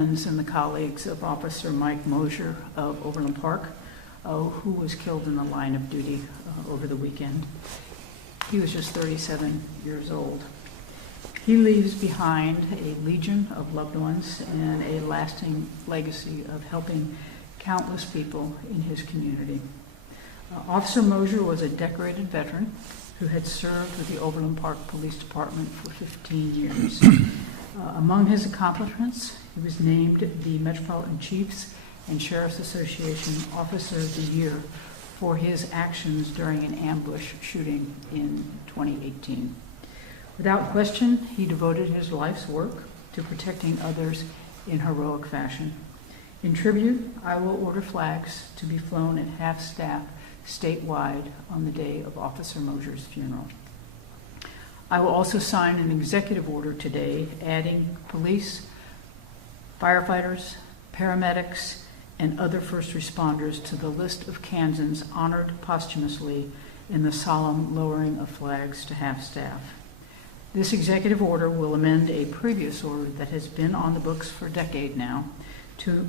And the colleagues of Officer Mike Moszer of Overland Park, who was killed in the line of duty over the weekend. He was just 37 years old. He leaves behind a legion of loved ones and a lasting legacy of helping countless people in his community. Officer Moszer was a decorated veteran who had served with the Overland Park Police Department for 15 years. Among his accomplishments, he was named the Metropolitan Chiefs and Sheriff's Association Officer of the Year for his actions during an ambush shooting in 2018. Without question, he devoted his life's work to protecting others in heroic fashion. In tribute, I will order flags to be flown at half-staff statewide on the day of Officer Moszer's funeral. I will also sign an executive order today adding police, firefighters, paramedics, and other first responders to the list of Kansans honored posthumously in the solemn lowering of flags to half-staff. This executive order will amend a previous order that has been on the books for a decade now to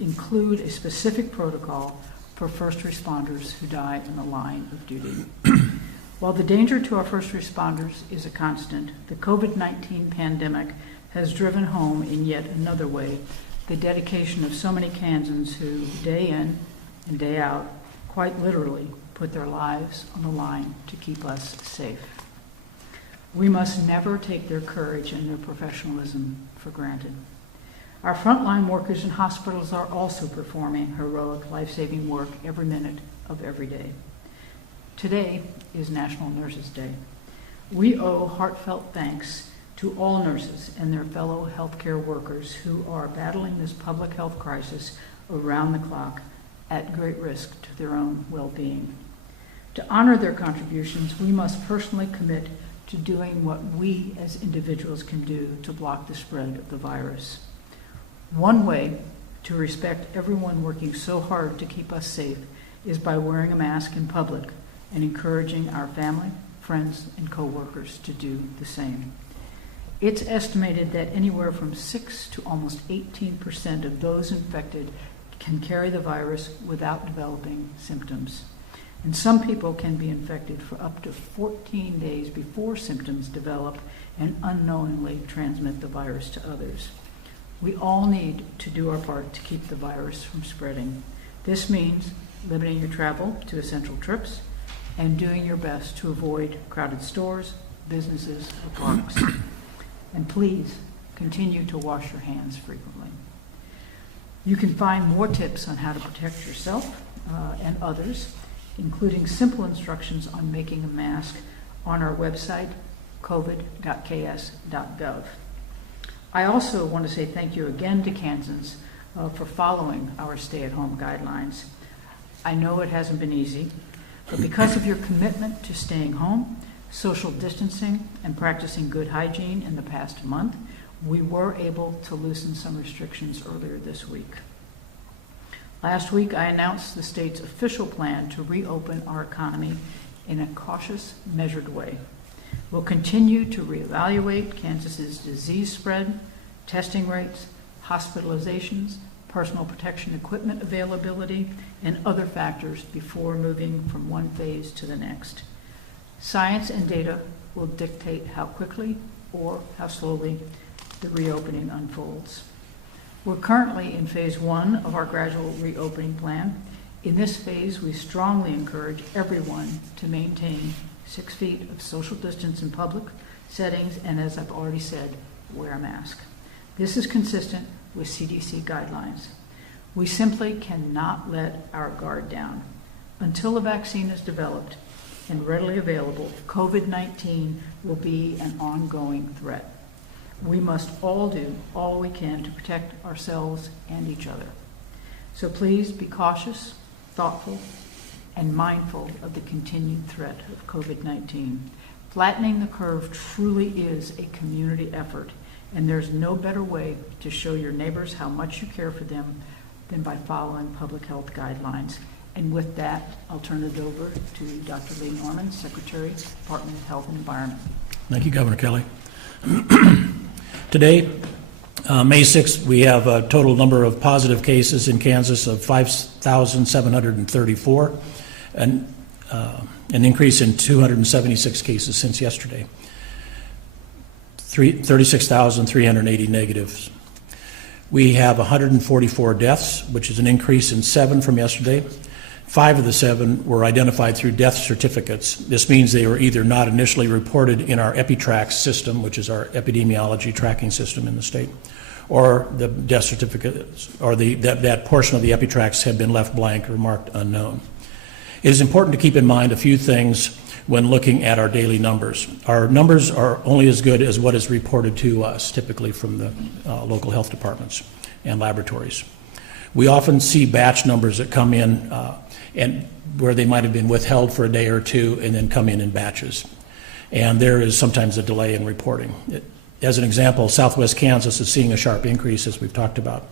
include a specific protocol for first responders who die in the line of duty. While the danger to our first responders is a constant, the COVID-19 pandemic has driven home in yet another way the dedication of so many Kansans who, day in and day out, quite literally put their lives on the line to keep us safe. We must never take their courage and their professionalism for granted. Our frontline workers in hospitals are also performing heroic, life-saving work every minute of every day. Today is National Nurses Day. We owe heartfelt thanks to all nurses and their fellow healthcare workers who are battling this public health crisis around the clock at great risk to their own well-being. To honor their contributions, we must personally commit to doing what we as individuals can do to block the spread of the virus. One way to respect everyone working so hard to keep us safe is by wearing a mask in public and encouraging our family, friends, and coworkers to do the same. It's estimated that anywhere from 6 to almost 18% of those infected can carry the virus without developing symptoms. And some people can be infected for up to 14 days before symptoms develop and unknowingly transmit the virus to others. We all need to do our part to keep the virus from spreading. This means limiting your travel to essential trips and doing your best to avoid crowded stores, businesses, or parks. And please continue to wash your hands frequently. You can find more tips on how to protect yourself and others, including simple instructions on making a mask, on our website, covid.ks.gov. I also want to say thank you again to Kansans for following our stay-at-home guidelines. I know it hasn't been easy, but because of your commitment to staying home, social distancing, and practicing good hygiene in the past month, we were able to loosen some restrictions earlier this week. Last week, I announced the state's official plan to reopen our economy in a cautious, measured way. We'll continue to reevaluate Kansas's disease spread, testing rates, hospitalizations, personal protection equipment availability, and other factors before moving from one phase to the next. Science and data will dictate how quickly or how slowly the reopening unfolds. We're currently in phase 1 of our gradual reopening plan. In this phase, we strongly encourage everyone to maintain 6 feet of social distance in public settings, and as I've already said, wear a mask. This is consistent with CDC guidelines. We simply cannot let our guard down. Until a vaccine is developed and readily available, COVID-19 will be an ongoing threat. We must all do all we can to protect ourselves and each other. So please be cautious, thoughtful, and mindful of the continued threat of COVID-19. Flattening the curve truly is a community effort, and there's no better way to show your neighbors how much you care for them than by following public health guidelines. And with that, I'll turn it over to Dr. Lee Norman, Secretary, Department of Health and Environment. Thank you, Governor Kelly. Today, May 6th, we have a total number of positive cases in Kansas of 5,734, and an increase in 276 cases since yesterday. 36,380 negatives. We have 144 deaths, which is an increase in 7 from yesterday. 5 of the 7 were identified through death certificates. This means they were either not initially reported in our EpiTrack system, which is our epidemiology tracking system in the state, or the death certificates, or that portion of the EpiTracks had been left blank or marked unknown. It is important to keep in mind a few things when looking at our daily numbers. Our numbers are only as good as what is reported to us, typically from the local health departments and laboratories. We often see batch numbers that come in and where they might have been withheld for a day or two and then come in batches. And there is sometimes a delay in reporting. As an example, Southwest Kansas is seeing a sharp increase, as we've talked about.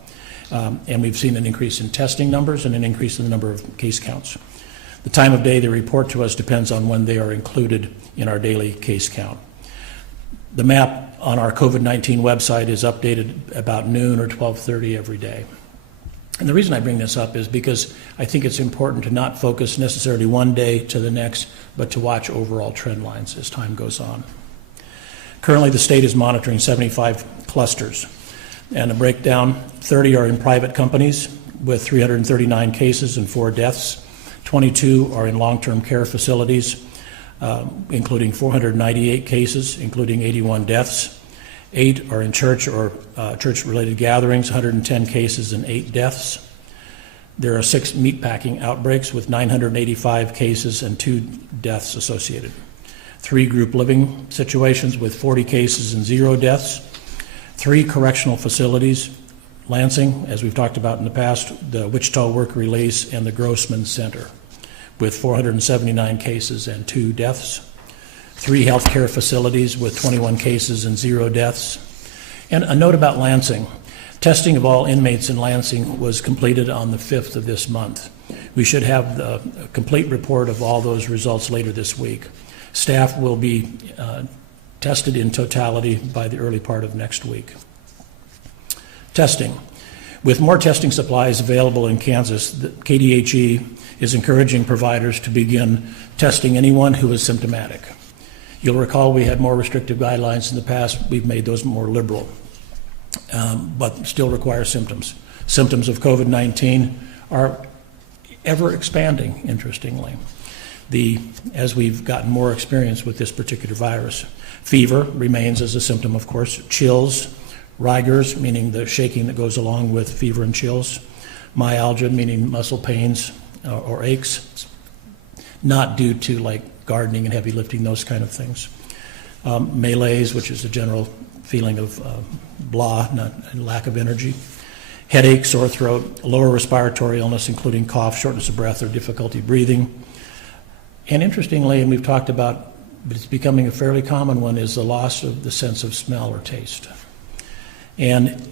And we've seen an increase in testing numbers and an increase in the number of case counts. The time of day they report to us depends on when they are included in our daily case count. The map on our COVID-19 website is updated about noon or 12:30 every day. And the reason I bring this up is because I think it's important to not focus necessarily one day to the next, but to watch overall trend lines as time goes on. Currently, the state is monitoring 75 clusters. And a breakdown, 30 are in private companies with 339 cases and 4 deaths. 22 are in long-term care facilities, including 498 cases, including 81 deaths. 8 are in church or church-related gatherings, 110 cases and 8 deaths. There are 6 meatpacking outbreaks with 985 cases and 2 deaths associated. 3 group living situations with 40 cases and 0 deaths. 3 correctional facilities, Lansing, as we've talked about in the past, the Wichita Work Release, and the Grossman Center, with 479 cases and 2 deaths. 3 healthcare facilities with 21 cases and 0 deaths. And a note about Lansing. Testing of all inmates in Lansing was completed on the 5th of this month. We should have the complete report of all those results later this week. Staff will be tested in totality by the early part of next week. Testing. With more testing supplies available in Kansas, the KDHE is encouraging providers to begin testing anyone who is symptomatic. You'll recall we had more restrictive guidelines in the past. We've made those more liberal, but still require symptoms. Symptoms of COVID-19 are ever expanding, interestingly, as we've gotten more experience with this particular virus. Fever remains as a symptom, of course. Chills, rigors, meaning the shaking that goes along with fever and chills. Myalgia, meaning muscle pains or aches, not due to like gardening and heavy lifting, those kind of things. Malaise, which is a general feeling of blah, lack of energy. Headache, sore throat, lower respiratory illness, including cough, shortness of breath, or difficulty breathing. And interestingly, and we've talked about, but it's becoming a fairly common one, is the loss of the sense of smell or taste. And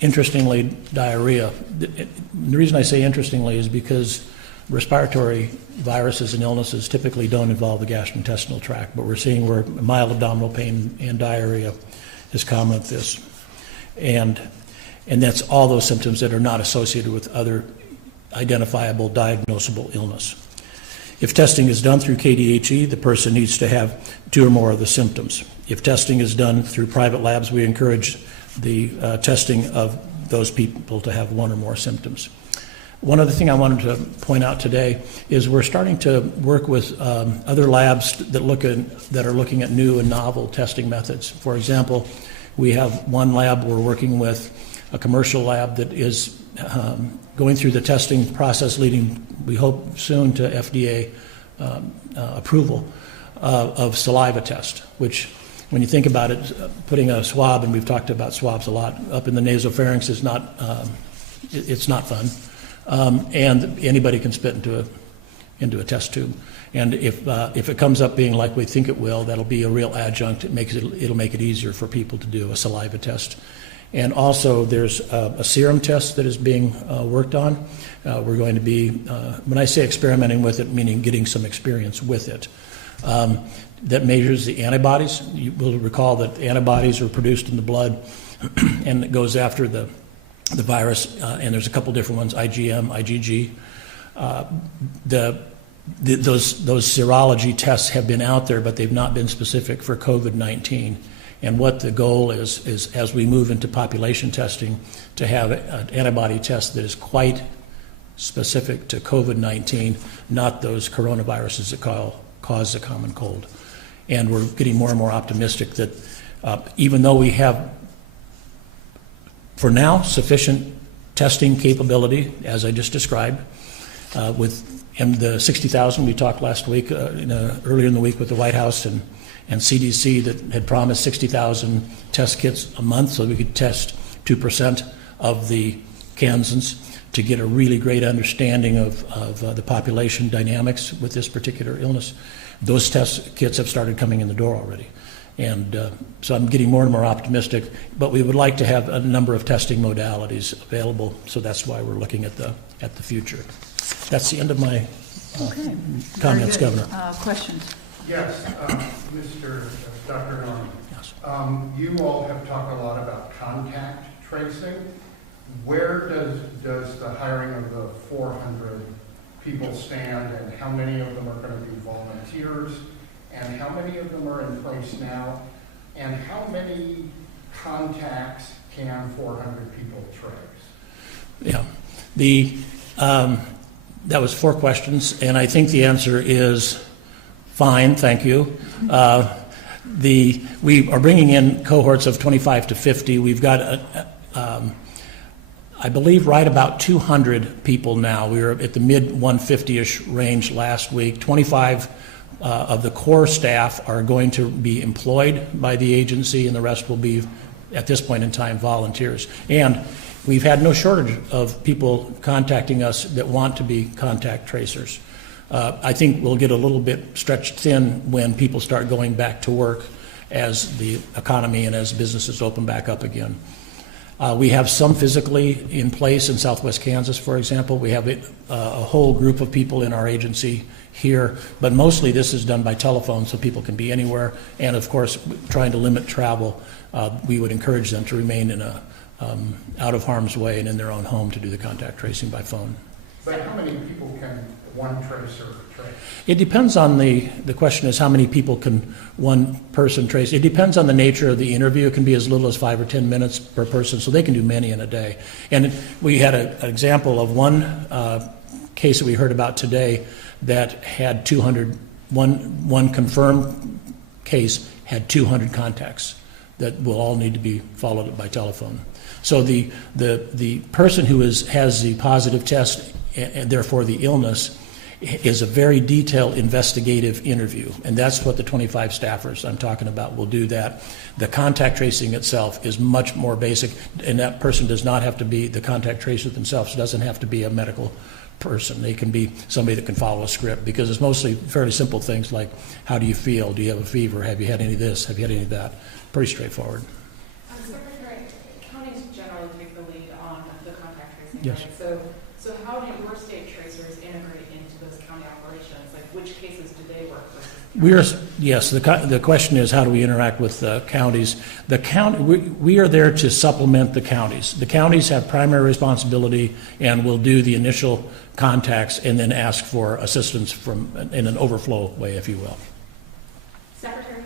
interestingly, diarrhea. The reason I say interestingly is because respiratory viruses and illnesses typically don't involve the gastrointestinal tract, but we're seeing where mild abdominal pain and diarrhea is common with this. And that's all those symptoms that are not associated with other identifiable diagnosable illness. If testing is done through KDHE, the person needs to have 2 or more of the symptoms. If testing is done through private labs, we encourage the testing of those people to have 1 or more symptoms. One other thing I wanted to point out today is we're starting to work with other labs that are looking at new and novel testing methods. For example, we have one lab we're working with, a commercial lab that is going through the testing process leading, we hope soon, to FDA approval of saliva test, which when you think about it, putting a swab, and we've talked about swabs a lot, up in the nasopharynx is not, it's not fun. And anybody can spit into a test tube. And if it comes up being like we think it will, that'll be a real adjunct. It'll make it easier for people to do a saliva test. And also there's a serum test that is being worked on. We're going to be, when I say experimenting with it, meaning getting some experience with it, that measures the antibodies. You will recall that antibodies are produced in the blood and it goes after the virus, and there's a couple different ones, IgM, IgG. Those serology tests have been out there, but they've not been specific for COVID-19. And what the goal is as we move into population testing, to have an antibody test that is quite specific to COVID-19, not those coronaviruses that cause the common cold. And we're getting more and more optimistic that even though we have, for now, sufficient testing capability, as I just described, and the 60,000 we talked last week, earlier in the week with the White House and CDC that had promised 60,000 test kits a month so we could test 2% of the Kansans to get a really great understanding of the population dynamics with this particular illness. Those test kits have started coming in the door already. And so I'm getting more and more optimistic, but we would like to have a number of testing modalities available, so that's why we're looking at the future. That's the end of my comments, Governor. Questions? Yes, Dr. Norman. Yes. You all have talked a lot about contact tracing. Where does the hiring of the 400 people stand, and how many of them are going to be volunteers, and how many of them are in place now, and how many contacts can 400 people trace? Yeah, that was 4 questions, and I think the answer is fine, thank you. We are bringing in cohorts of 25 to 50. We've got, I believe, right about 200 people now. We were at the mid 150-ish range last week. 25 of the core staff are going to be employed by the agency, and the rest will be, at this point in time, volunteers. And we've had no shortage of people contacting us that want to be contact tracers. I think we'll get a little bit stretched thin when people start going back to work as the economy and as businesses open back up again. We have some physically in place in Southwest Kansas, for example. We have a whole group of people in our agency here, but mostly this is done by telephone so people can be anywhere. And of course, trying to limit travel, we would encourage them to remain in out of harm's way and in their own home to do the contact tracing by phone. But how many people can one tracer trace? It depends on the question is how many people can one person trace. It depends on the nature of the interview. It can be as little as 5 or 10 minutes per person, so they can do many in a day. And we had an example of one case that we heard about today that had 200, one confirmed case had 200 contacts that will all need to be followed up by telephone. So the person who has the positive test and therefore the illness is a very detailed investigative interview, and that's what the 25 staffers I'm talking about will do. That the contact tracing itself is much more basic, and that person does not have to be the contact tracer themselves. It doesn't have to be a medical person. They can be somebody that can follow a script, because it's mostly fairly simple things like, how do you feel? Do you have a fever? Have you had any of this? Have you had any of that? Pretty straightforward. Secretary, counties generally take the lead on the contact tracing. Yes. Right? So how do your state tracers integrate into those county operations? Like, which cases do they work with? Yes, the question is, how do we interact with the counties? We are there to supplement the counties. The counties have primary responsibility and will do the initial contacts and then ask for assistance in an overflow way, if you will. Secretary,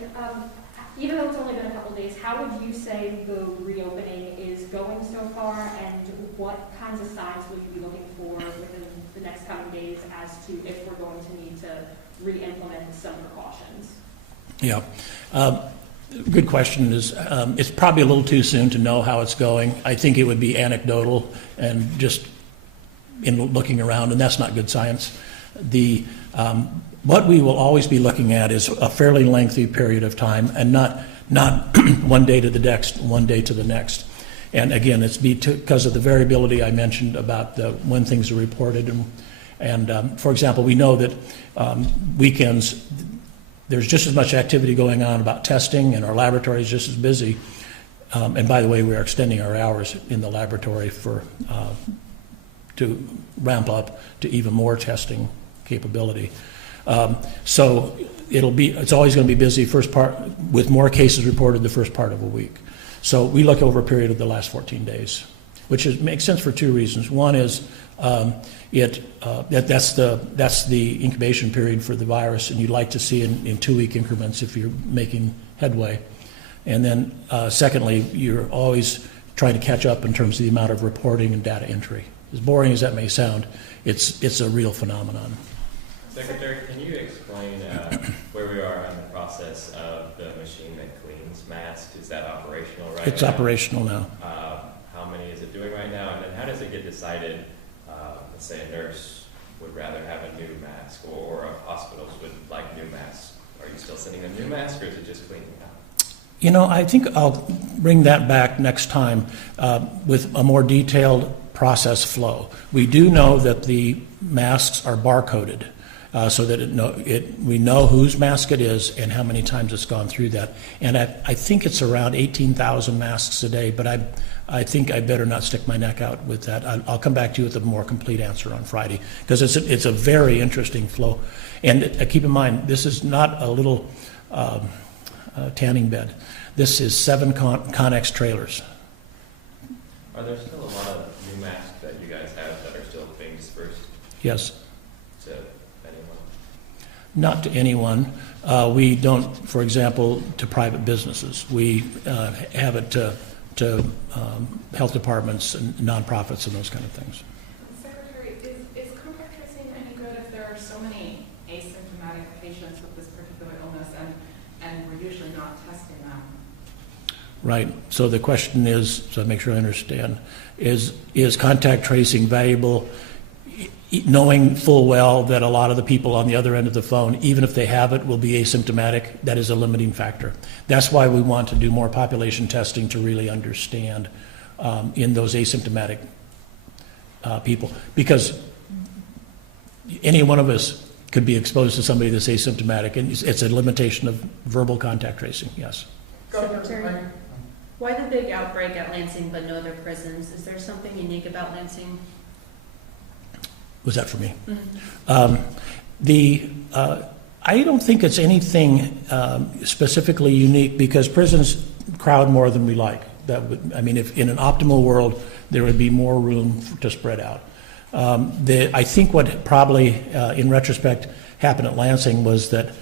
even though it's only been a couple days, how would you say the reopening is going so far, and what kinds of signs will you be looking for within the next coming days as to if we're going to need to re-implement some precautions? Yeah. Good question. It's probably a little too soon to know how it's going. I think it would be anecdotal and just in looking around, and that's not good science. What we will always be looking at is a fairly lengthy period of time, and not one day to the next, one day to the next. And again, it's because of the variability I mentioned about when things are reported. And for example, we know that weekends, there's just as much activity going on about testing, and our laboratory is just as busy. And by the way, we are extending our hours in the laboratory to ramp up to even more testing capability. So it's always going to be busy first part with more cases reported the first part of a week. So we look over a period of the last 14 days, which makes sense for two reasons. One is that's the incubation period for the virus, and you'd like to see in 2-week increments if you're making headway. And then secondly, you're always trying to catch up in terms of the amount of reporting and data entry. As boring as that may sound, it's a real phenomenon. Secretary, can you explain where we are in the process of the machine that cleans masks? Is that operational right now? It's operational now. How many is it doing right now? And then how does it get decided, let's say a nurse would rather have a new mask or hospitals would like new masks? Are you still sending them new masks or is it just cleaning out? You know, I think I'll bring that back next time with a more detailed process flow. We do know that the masks are barcoded so that we know whose mask it is and how many times it's gone through that. And I think it's around 18,000 masks a day, but I think I better not stick my neck out with that. I'll come back to you with a more complete answer on Friday because it's a very interesting flow. And keep in mind, this is not a little tanning bed. This is 7 Connex trailers. Are there still a lot of new masks that you guys have that are still being dispersed Yes. to anyone? Not to anyone. We don't, for example, to private businesses. We have it to health departments and nonprofits and those kind of things. Secretary, is contact tracing any good if there are so many asymptomatic patients with this particular illness and we're usually not testing them? Right. So the question is, so I make sure I understand, is contact tracing valuable, knowing full well that a lot of the people on the other end of the phone, even if they have it, will be asymptomatic? That is a limiting factor. That's why we want to do more population testing to really understand in those asymptomatic people. Because any one of us could be exposed to somebody that's asymptomatic, and it's a limitation of verbal contact tracing, yes. Secretary, why the big outbreak at Lansing but no other prisons? Is there something unique about Lansing? Was that for me? Mm-hmm. I don't think it's anything specifically unique because prisons crowd more than we like. If in an optimal world, there would be more room to spread out. I think what probably, in retrospect, happened at Lansing was that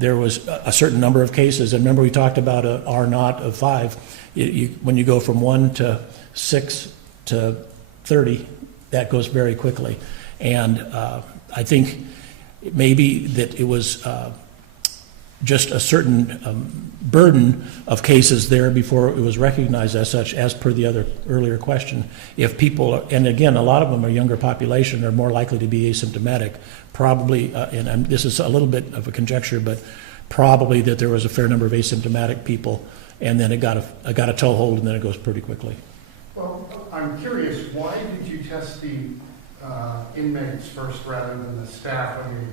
there was a certain number of cases. And remember, we talked about a R0 of 5. When you go from 1 to 6 to 30, that goes very quickly. And I think maybe that it was just a certain burden of cases there before it was recognized as such, as per the other earlier question. If people, and again, a lot of them are younger population, are more likely to be asymptomatic, probably, and this is a little bit of a conjecture, but probably that there was a fair number of asymptomatic people, and then it got a toehold, and then it goes pretty quickly. Well, I'm curious, why did you test the inmates first rather than the staff? I mean,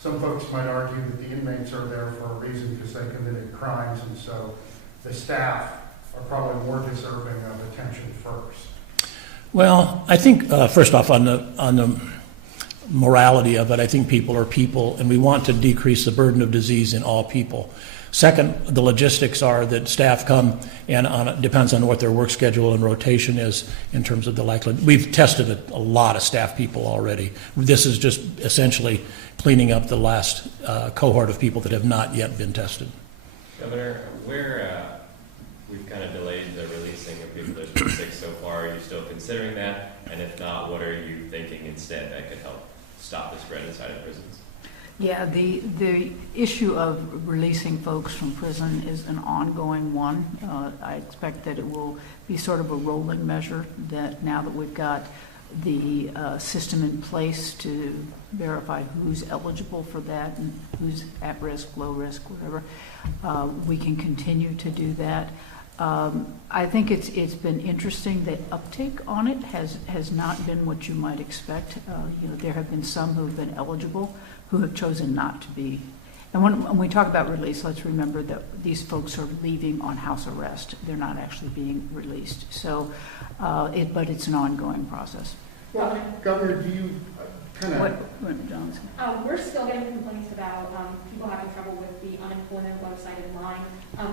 some folks might argue that the inmates are there for a reason because they committed crimes, and so the staff are probably more deserving of attention first. Well, I think first off, on the morality of it, I think people are people, and we want to decrease the burden of disease in all people. Second, the logistics are that staff come, and it depends on what their work schedule and rotation is in terms of the likelihood. We've tested a lot of staff people already. This is just essentially cleaning up the last cohort of people that have not yet been tested. Governor, we've kind of delayed the releasing of people that have been sick so far. Are you still considering that? And if not, what are you thinking instead that could help stop the spread inside of prisons? Yeah, the issue of releasing folks from prison is an ongoing one. I expect that it will be sort of a rolling measure, that now that we've got the system in place to verify who's eligible for that and who's at risk, low risk, whatever, we can continue to do that. I think it's been interesting that uptake on it has not been what you might expect. There have been some who have been eligible who have chosen not to be. And when we talk about release, let's remember that these folks are leaving on house arrest. They're not actually being released. So, but it's an ongoing process. Well, Governor, do you kind of, What, Johnson? We're still getting complaints about people having trouble with the unemployment website and line.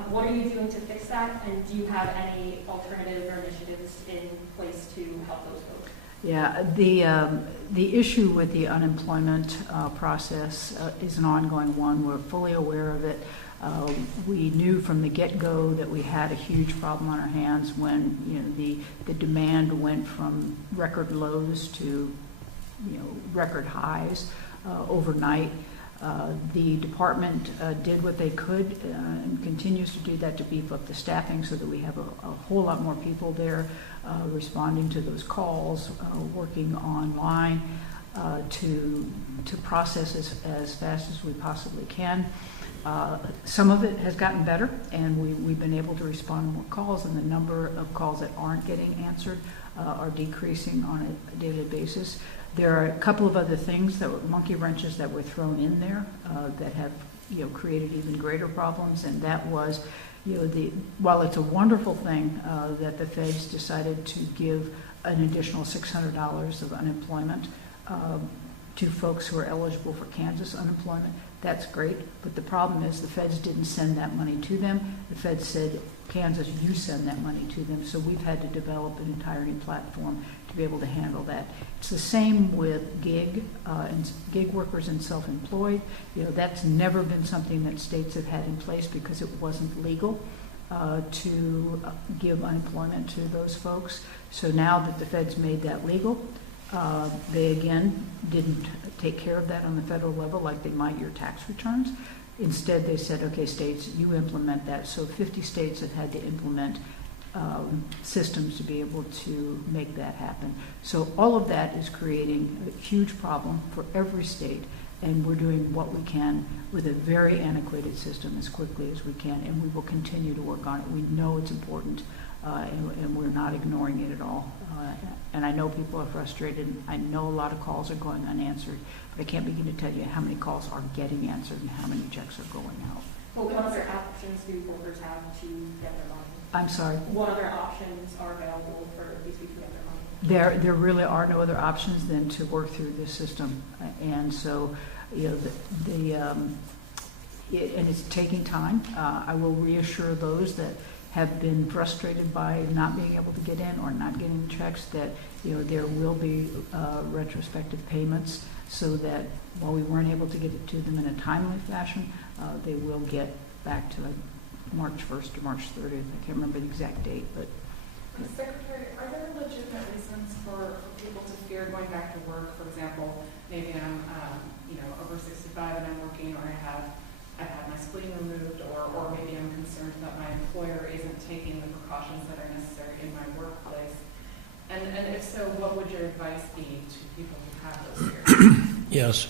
What are you doing to fix that? And do you have any alternative or initiatives in place to help those folks? Yeah, the issue with the unemployment process is an ongoing one. We're fully aware of it. We knew from the get-go that we had a huge problem on our hands when, you know, the demand went from record lows to, you know, record highs overnight. The department did what they could and continues to do that to beef up the staffing so that we have a whole lot more people there responding to those calls, working online to process as fast as we possibly can. Some of it has gotten better, and we've been able to respond to more calls, and the number of calls that aren't getting answered are decreasing on a daily basis. There are a couple of other things that were monkey wrenches that were thrown in there that have, you know, created even greater problems, and that was, you know, while it's a wonderful thing that the feds decided to give an additional $600 of unemployment to folks who are eligible for Kansas unemployment, that's great, but the problem is the feds didn't send that money to them. The feds said, Kansas, you send that money to them. So we've had to develop an entire new platform to be able to handle that. It's the same with gig workers and self-employed. You know, that's never been something that states have had in place because it wasn't legal to give unemployment to those folks. So now that the feds made that legal, they again didn't take care of that on the federal level like they might your tax returns. Instead, they said, okay, states, you implement that. So 50 states have had to implement systems to be able to make that happen. So all of that is creating a huge problem for every state, and we're doing what we can with a very antiquated system as quickly as we can, and we will continue to work on it. We know it's important, and we're not ignoring it at all. And I know people are frustrated. I know a lot of calls are going unanswered, but I can't begin to tell you how many calls are getting answered and how many checks are going out. Well, what other options do workers have to get their money? I'm sorry? What other options are available for these people to get their money? There really are no other options than to work through this system. And so, you know, and it's taking time. I will reassure those that have been frustrated by not being able to get in or not getting checks that, you know, there will be retrospective payments so that while we weren't able to get it to them in a timely fashion, they will get back to March 1st or March 30th. I can't remember the exact date, but. Secretary, are there legitimate reasons for people to fear going back to work? For example, maybe I'm, over 65 and I'm working, or I've had my spleen removed, or maybe I'm concerned that my employer isn't taking the precautions that are necessary in my workplace. And if so, what would your advice be to people who have those fears? Yes.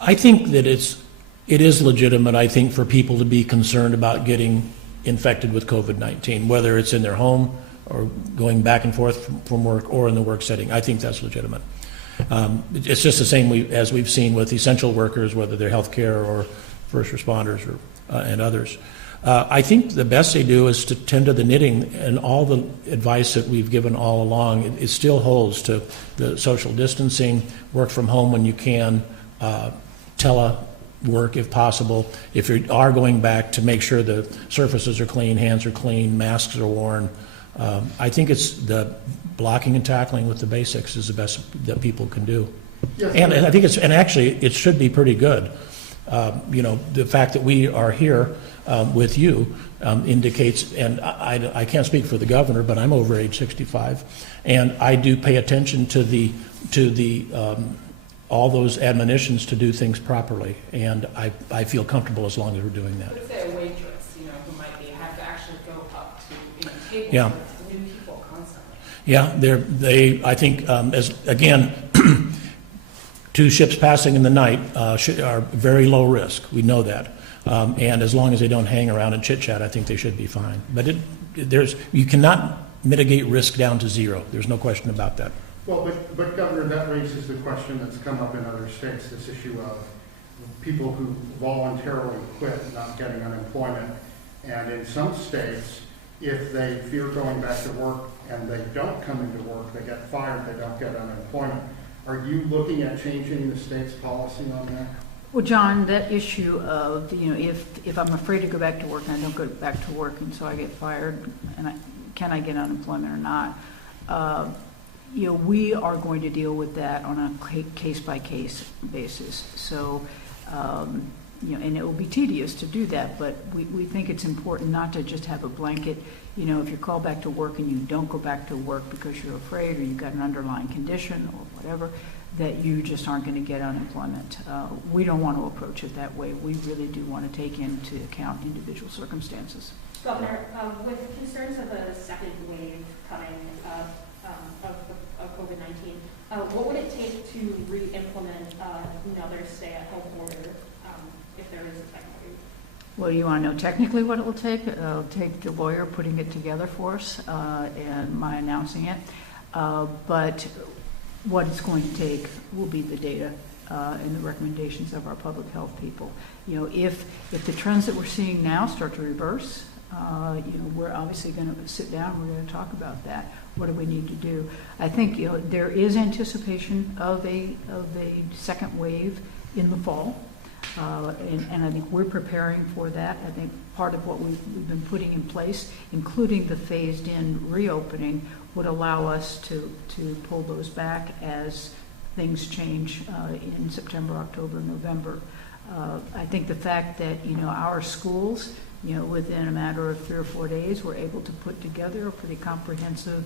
I think that it is legitimate, I think, for people to be concerned about getting infected with COVID-19, whether it's in their home or going back and forth from work or in the work setting. I think that's legitimate. It's just the same as we've seen with essential workers, whether they're healthcare or first responders or and others. I think the best they do is to tend to the knitting, and all the advice that we've given all along, it still holds to the social distancing, work from home when you can, telework if possible. If you are going back, to make sure the surfaces are clean, hands are clean, masks are worn. I think it's the blocking and tackling with the basics is the best that people can do. Yes, And I think actually it should be pretty good. The fact that we are here with you indicates, and I can't speak for the governor, but I'm over age 65, and I do pay attention to the all those admonitions to do things properly, and I feel comfortable as long as we're doing that. Let's say a waitress, who might have to actually go up to tables Yeah. with new people constantly. Yeah, I think, as again, 2 ships passing in the night are very low risk. We know that. And as long as they don't hang around and chit-chat, I think they should be fine. But you cannot mitigate risk down to 0. There's no question about that. Well, but Governor, that raises the question that's come up in other states, this issue of people who voluntarily quit not getting unemployment. And in some states, if they fear going back to work and they don't come into work, they get fired, they don't get unemployment. Are you looking at changing the state's policy on that? Well, John, that issue of, if I'm afraid to go back to work and I don't go back to work and so I get fired, and can I get unemployment or not? We are going to deal with that on a case-by-case basis. So, and it will be tedious to do that, but we think it's important not to just have a blanket, if you're called back to work and you don't go back to work because you're afraid or you've got an underlying condition or whatever, that you just aren't going to get unemployment. We don't want to approach it that way. We really do want to take into account individual circumstances. Governor, with concerns of a second wave coming of COVID-19, what would it take to re-implement another stay-at-home order if there is a second wave? Well, you want to know technically what it will take? It'll take the lawyer putting it together for us and my announcing it. But what it's going to take will be the data and the recommendations of our public health people. If the trends that we're seeing now start to reverse, we're obviously going to sit down and we're going to talk about that. What do we need to do? I think there is anticipation of a second wave in the fall, and I think we're preparing for that. I think part of what we've been putting in place, including the phased-in reopening, would allow us to pull those back as things change in September, October, November. I think the fact that our schools, within a matter of 3 or 4 days, were able to put together a pretty comprehensive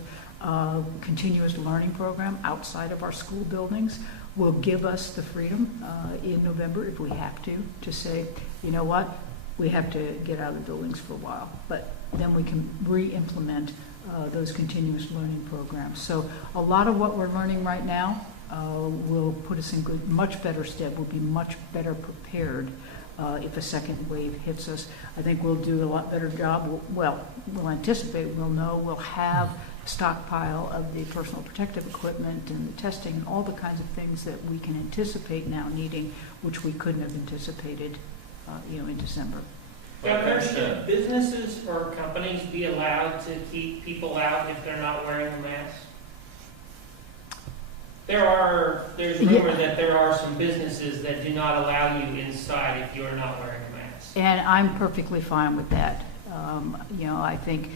continuous learning program outside of our school buildings will give us the freedom in November, if we have to say, you know what, we have to get out of the buildings for a while. But then we can re-implement those continuous learning programs. So a lot of what we're learning right now will put us in much better stead. We'll be much better prepared if a second wave hits us. I think we'll do a lot better job. We'll anticipate, we'll know, we'll have a stockpile of the personal protective equipment and the testing and all the kinds of things that we can anticipate now needing, which we couldn't have anticipated, in December. Governor, should businesses or companies be allowed to keep people out if they're not wearing a mask? There's rumor that there are some businesses that do not allow you inside if you're not wearing a mask. And I'm perfectly fine with that. I think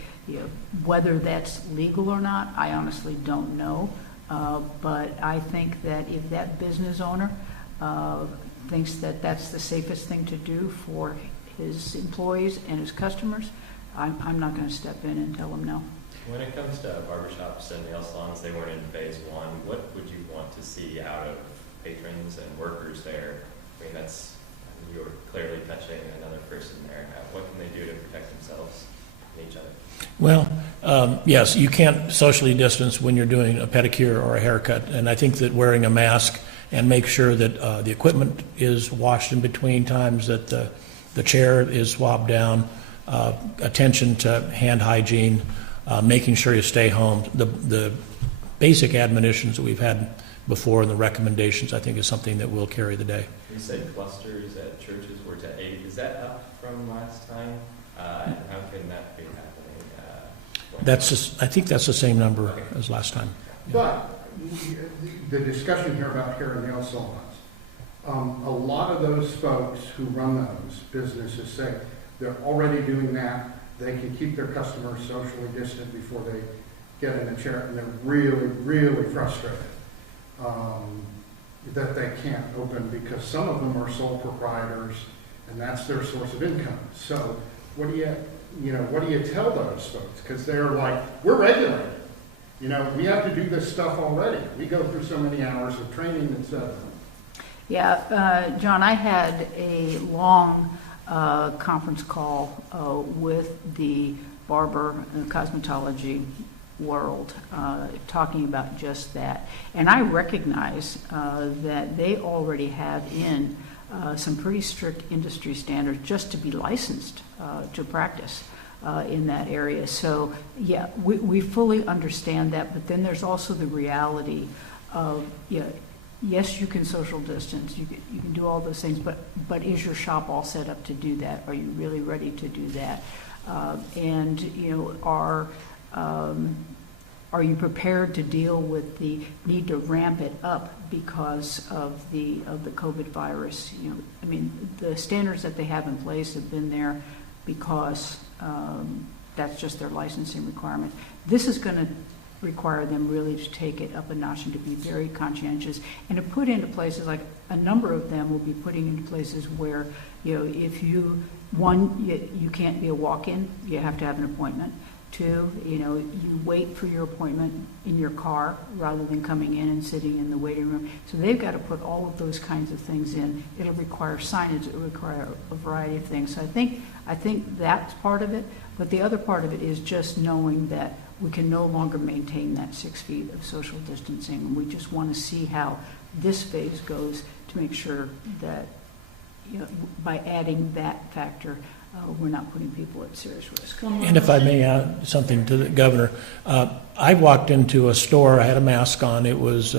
whether that's legal or not, I honestly don't know. But I think that if that business owner thinks that that's the safest thing to do for his employees and his customers, I'm not going to step in and tell him no. When it comes to barbershops and nail salons, they weren't in phase one. What would you want to see out of patrons and workers there? I mean, you're clearly touching another person there. What can they do to protect themselves and each other? Well, yes, you can't socially distance when you're doing a pedicure or a haircut, and I think that wearing a mask and make sure that the equipment is washed in between times, that the chair is swabbed down, attention to hand hygiene, making sure you stay home. The basic admonitions that we've had before and the recommendations, I think, is something that will carry the day. You said clusters at churches were to 8. Is that up from last time? And how can that be happening? I think that's the same number as last time. But the discussion here about hair and nail salons, a lot of those folks who run those businesses say they're already doing that. They can keep their customers socially distant before they get in a chair, and they're really, really frustrated that they can't open because some of them are sole proprietors, and that's their source of income. So, what do you tell those folks? Because they're like, we're regulated. We have to do this stuff already. We go through so many hours of training, etc. Yeah, John, I had a long conference call with the barber and cosmetology world talking about just that. And I recognize that they already have in some pretty strict industry standards just to be licensed to practice in that area. So, yeah, we fully understand that, but then there's also the reality of, yes, you can social distance, you can do all those things, but is your shop all set up to do that? Are you really ready to do that? Are you prepared to deal with the need to ramp it up because of the COVID virus? You know, I mean, the standards that they have in place have been there because that's just their licensing requirement. This is going to require them really to take it up a notch and to be very conscientious and to put into places, like a number of them will be putting into places where, you know, if you can't be a walk-in, you have to have an appointment. 2, you know, you wait for your appointment in your car rather than coming in and sitting in the waiting room. So they've got to put all of those kinds of things in. It'll require signage, it'll require a variety of things. So I think that's part of it, but the other part of it is just knowing that we can no longer maintain that 6 feet of social distancing, and we just want to see how this phase goes to make sure that, you know, by adding that factor, we're not putting people at serious risk. And if I may add something to the governor, I walked into a store, I had a mask on, it was,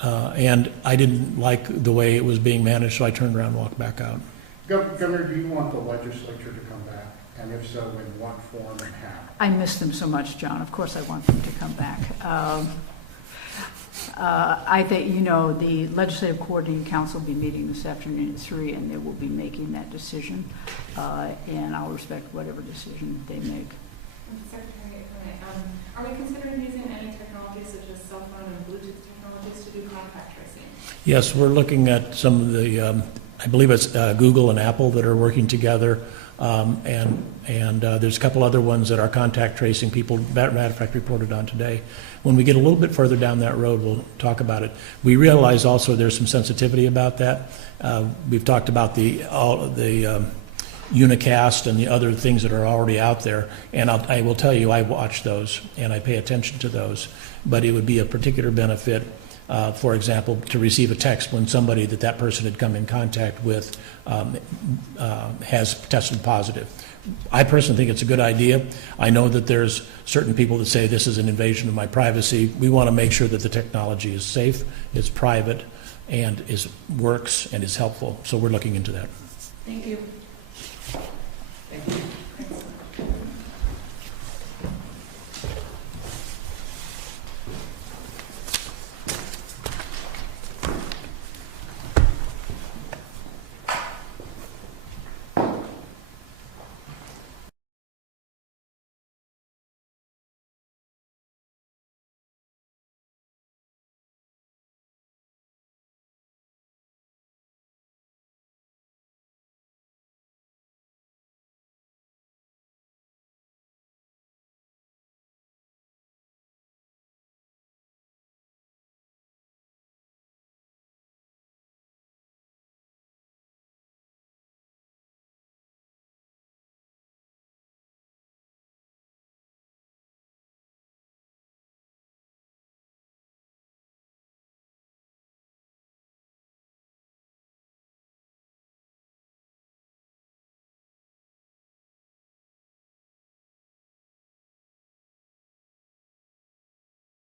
and I didn't like the way it was being managed, so I turned around and walked back out. Governor, do you want the legislature to come back? And if so, in what form and how? I miss them so much, John. Of course I want them to come back. I think, you know, the Legislative Coordinating Council will be meeting this afternoon at 3, and they will be making that decision, and I'll respect whatever decision they make. Secretary, are we considering using any technologies such as cell phone and Bluetooth technologies to do contact tracing? Yes, we're looking at some of the, I believe it's Google and Apple that are working together, and there's a couple other ones that are contact tracing people, matter of fact, reported on today. When we get a little bit further down that road, we'll talk about it. We realize also there's some sensitivity about that. We've talked about the unicast and the other things that are already out there, and I will tell you, I watch those and I pay attention to those, but it would be a particular benefit, for example, to receive a text when somebody that person had come in contact with has tested positive. I personally think it's a good idea. I know that there's certain people that say this is an invasion of my privacy. We want to make sure that the technology is safe, it's private, and works and is helpful. So we're looking into that. Thank you.